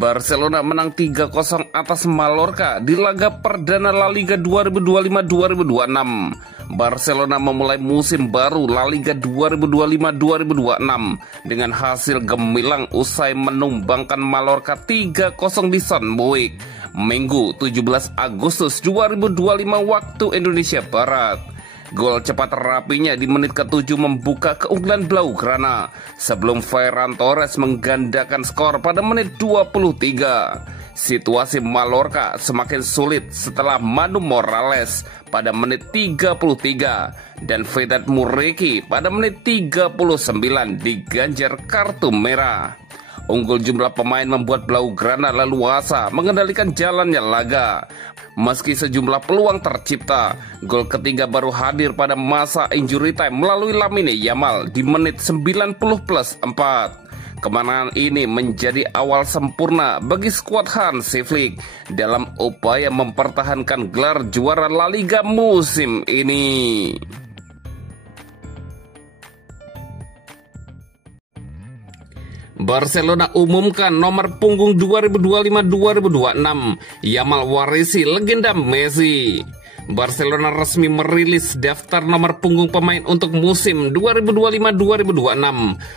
Barcelona menang 3-0 atas Mallorca di laga perdana La Liga 2025-2026. Barcelona memulai musim baru La Liga 2025-2026 dengan hasil gemilang usai menumbangkan Mallorca 3-0 di San Moix, Minggu 17 Agustus 2025 waktu Indonesia Barat. Gol cepat rapinya di menit ke-7 membuka keunggulan Blaugrana sebelum Ferran Torres menggandakan skor pada menit 23. Situasi Mallorca semakin sulit setelah Manu Morales pada menit 33 dan Vedat Muriqi pada menit 39 diganjar kartu merah. Unggul jumlah pemain membuat Blaugrana leluasa mengendalikan jalannya laga. Meski sejumlah peluang tercipta, gol ketiga baru hadir pada masa injury time melalui Lamine Yamal di menit 90+4. Kemenangan ini menjadi awal sempurna bagi skuad Hansi Flick dalam upaya mempertahankan gelar juara La Liga musim ini. Barcelona umumkan nomor punggung 2025-2026, Yamal warisi legenda Messi. Barcelona resmi merilis daftar nomor punggung pemain untuk musim 2025-2026.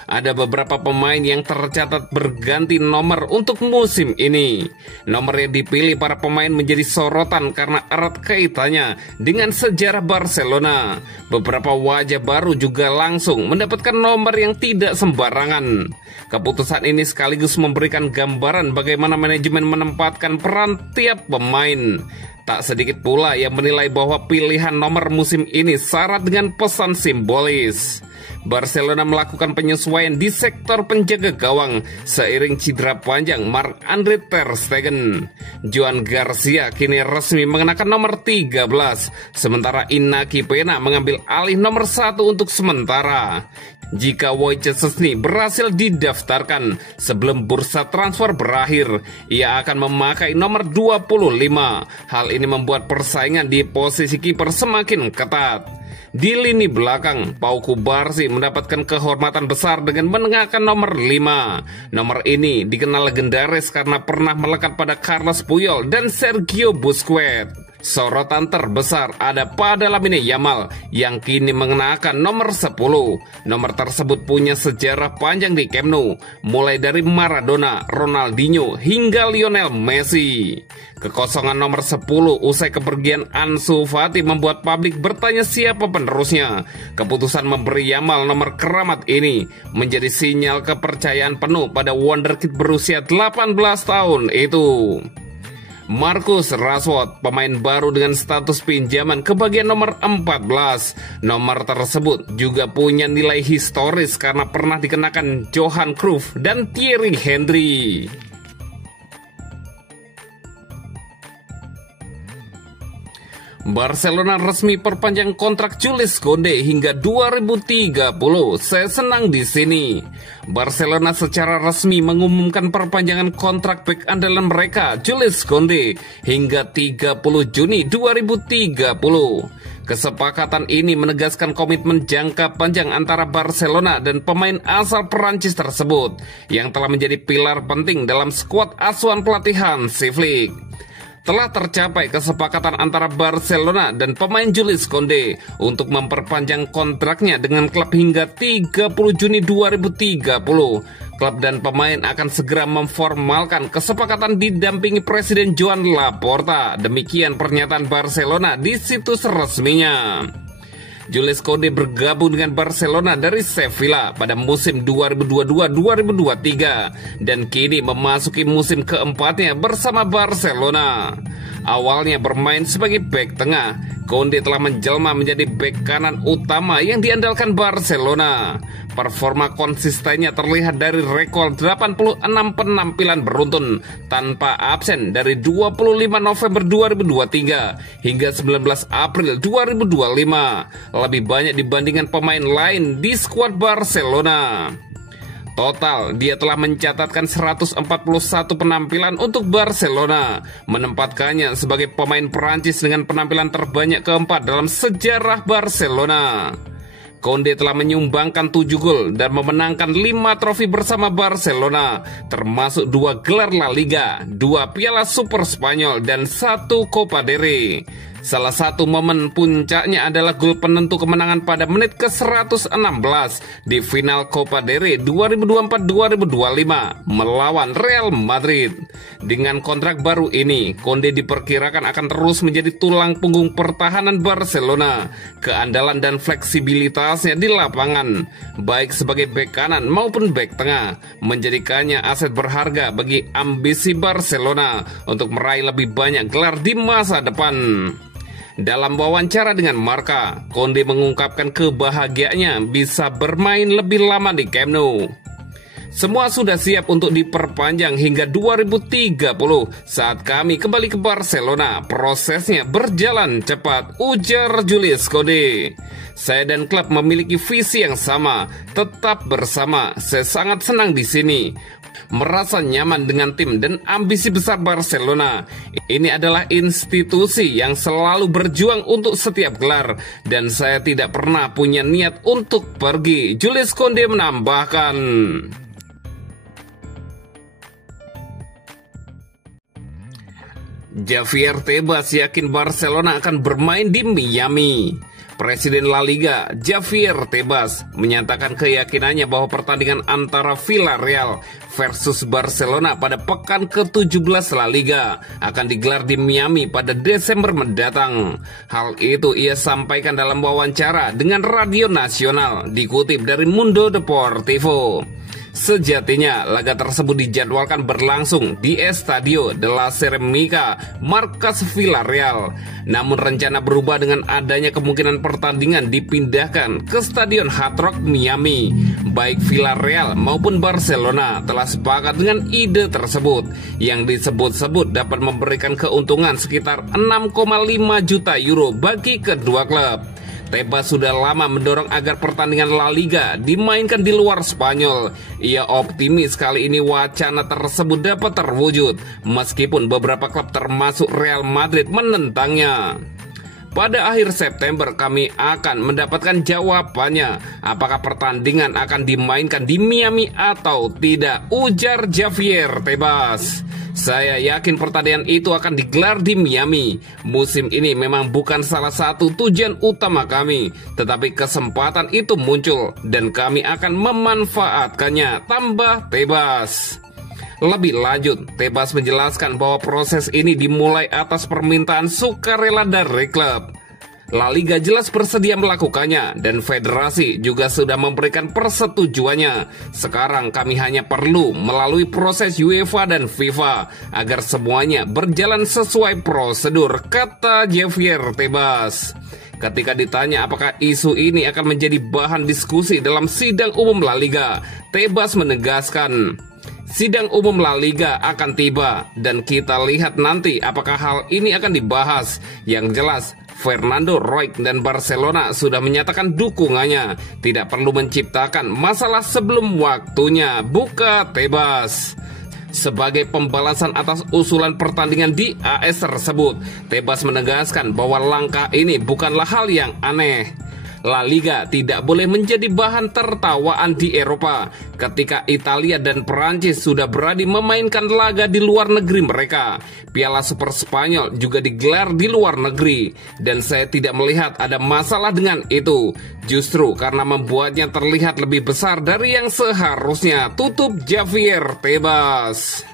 Ada beberapa pemain yang tercatat berganti nomor untuk musim ini. Nomor yang dipilih para pemain menjadi sorotan karena erat kaitannya dengan sejarah Barcelona. Beberapa wajah baru juga langsung mendapatkan nomor yang tidak sembarangan. Keputusan ini sekaligus memberikan gambaran bagaimana manajemen menempatkan peran tiap pemain. Tak sedikit pula yang menilai bahwa pilihan nomor musim ini syarat dengan pesan simbolis. Barcelona melakukan penyesuaian di sektor penjaga gawang seiring cedera panjang Marc-Andre ter Stegen. Joan Garcia kini resmi mengenakan nomor 13, sementara Iñaki Peña mengambil alih nomor 1 untuk sementara. Jika Wojciech Szczęsny berhasil didaftarkan sebelum bursa transfer berakhir, ia akan memakai nomor 25. Hal ini membuat persaingan di posisi kiper semakin ketat. Di lini belakang, Pau Cubarsí mendapatkan kehormatan besar dengan mengenakan nomor 5. Nomor ini dikenal legendaris karena pernah melekat pada Carles Puyol dan Sergio Busquets. Sorotan terbesar ada pada Lamine Yamal yang kini mengenakan nomor 10. Nomor tersebut punya sejarah panjang di Camp Nou, mulai dari Maradona, Ronaldinho hingga Lionel Messi. Kekosongan nomor 10 usai kepergian Ansu Fati membuat publik bertanya siapa penerusnya. Keputusan memberi Yamal nomor keramat ini menjadi sinyal kepercayaan penuh pada wonderkid berusia 18 tahun itu. Marcus Rashford, pemain baru dengan status pinjaman ke bagian nomor 14. Nomor tersebut juga punya nilai historis karena pernah dikenakan Johan Cruyff dan Thierry Henry. Barcelona resmi perpanjang kontrak Jules Koundé hingga 2030. Saya senang di sini. Barcelona secara resmi mengumumkan perpanjangan kontrak bek andalan mereka, Jules Koundé, hingga 30 Juni 2030. Kesepakatan ini menegaskan komitmen jangka panjang antara Barcelona dan pemain asal Perancis tersebut yang telah menjadi pilar penting dalam skuad asuhan pelatih Hansi Flick. Telah tercapai kesepakatan antara Barcelona dan pemain Jules Koundé untuk memperpanjang kontraknya dengan klub hingga 30 Juni 2030. Klub dan pemain akan segera memformalkan kesepakatan didampingi Presiden Joan Laporta. Demikian pernyataan Barcelona di situs resminya. Jules Koundé bergabung dengan Barcelona dari Sevilla pada musim 2022-2023 dan kini memasuki musim keempatnya bersama Barcelona. Awalnya bermain sebagai bek tengah, Koundé telah menjelma menjadi bek kanan utama yang diandalkan Barcelona. Performa konsistennya terlihat dari rekor 86 penampilan beruntun tanpa absen dari 25 November 2023 hingga 19 April 2025, lebih banyak dibandingkan pemain lain di skuad Barcelona. Total, dia telah mencatatkan 141 penampilan untuk Barcelona, menempatkannya sebagai pemain Perancis dengan penampilan terbanyak keempat dalam sejarah Barcelona. Konde telah menyumbangkan 7 gol dan memenangkan 5 trofi bersama Barcelona, termasuk 2 gelar La Liga, 2 Piala Super Spanyol, dan 1 Copa del Rey. Salah satu momen puncaknya adalah gol penentu kemenangan pada menit ke-116 di final Copa del Rey 2024-2025 melawan Real Madrid. Dengan kontrak baru ini, Konde diperkirakan akan terus menjadi tulang punggung pertahanan Barcelona. Keandalan dan fleksibilitasnya di lapangan, baik sebagai bek kanan maupun bek tengah, menjadikannya aset berharga bagi ambisi Barcelona untuk meraih lebih banyak gelar di masa depan. Dalam wawancara dengan Marca, Konde mengungkapkan kebahagiaannya bisa bermain lebih lama di Camp Nou. Semua sudah siap untuk diperpanjang hingga 2030 saat kami kembali ke Barcelona. Prosesnya berjalan cepat, ujar Jules Konde. Saya dan klub memiliki visi yang sama, tetap bersama. Saya sangat senang di sini, merasa nyaman dengan tim dan ambisi besar Barcelona. Ini adalah institusi yang selalu berjuang untuk setiap gelar dan saya tidak pernah punya niat untuk pergi, Jules Konde menambahkan. Javier Tebas yakin Barcelona akan bermain di Miami. Presiden La Liga, Javier Tebas, menyatakan keyakinannya bahwa pertandingan antara Villarreal versus Barcelona pada pekan ke-17 La Liga akan digelar di Miami pada Desember mendatang. Hal itu ia sampaikan dalam wawancara dengan Radio Nasional, dikutip dari Mundo Deportivo. Sejatinya, laga tersebut dijadwalkan berlangsung di Estadio de la Ceramica, markas Villarreal. Namun rencana berubah dengan adanya kemungkinan pertandingan dipindahkan ke Stadion Hard Rock Miami. Baik Villarreal maupun Barcelona telah sepakat dengan ide tersebut, yang disebut-sebut dapat memberikan keuntungan sekitar 6,5 juta euro bagi kedua klub. Tebas sudah lama mendorong agar pertandingan La Liga dimainkan di luar Spanyol. Ia optimis kali ini wacana tersebut dapat terwujud, meskipun beberapa klub termasuk Real Madrid menentangnya. Pada akhir September kami akan mendapatkan jawabannya, apakah pertandingan akan dimainkan di Miami atau tidak, ujar Javier Tebas. Saya yakin pertandingan itu akan digelar di Miami. Musim ini memang bukan salah satu tujuan utama kami, tetapi kesempatan itu muncul dan kami akan memanfaatkannya, tambah Tebas. Lebih lanjut, Tebas menjelaskan bahwa proses ini dimulai atas permintaan sukarela dari klub. La Liga jelas bersedia melakukannya dan federasi juga sudah memberikan persetujuannya. Sekarang kami hanya perlu melalui proses UEFA dan FIFA agar semuanya berjalan sesuai prosedur, kata Javier Tebas. Ketika ditanya apakah isu ini akan menjadi bahan diskusi dalam sidang umum La Liga, Tebas menegaskan, sidang umum La Liga akan tiba dan kita lihat nanti apakah hal ini akan dibahas. Yang jelas, Fernando Roig dan Barcelona sudah menyatakan dukungannya. Tidak perlu menciptakan masalah sebelum waktunya, buka Tebas. Sebagai pembalasan atas usulan pertandingan di AS tersebut, Tebas menegaskan bahwa langkah ini bukanlah hal yang aneh. La Liga tidak boleh menjadi bahan tertawaan di Eropa ketika Italia dan Perancis sudah berani memainkan laga di luar negeri mereka. Piala Super Spanyol juga digelar di luar negeri dan saya tidak melihat ada masalah dengan itu. Justru karena membuatnya terlihat lebih besar dari yang seharusnya, tutup Javier Tebas.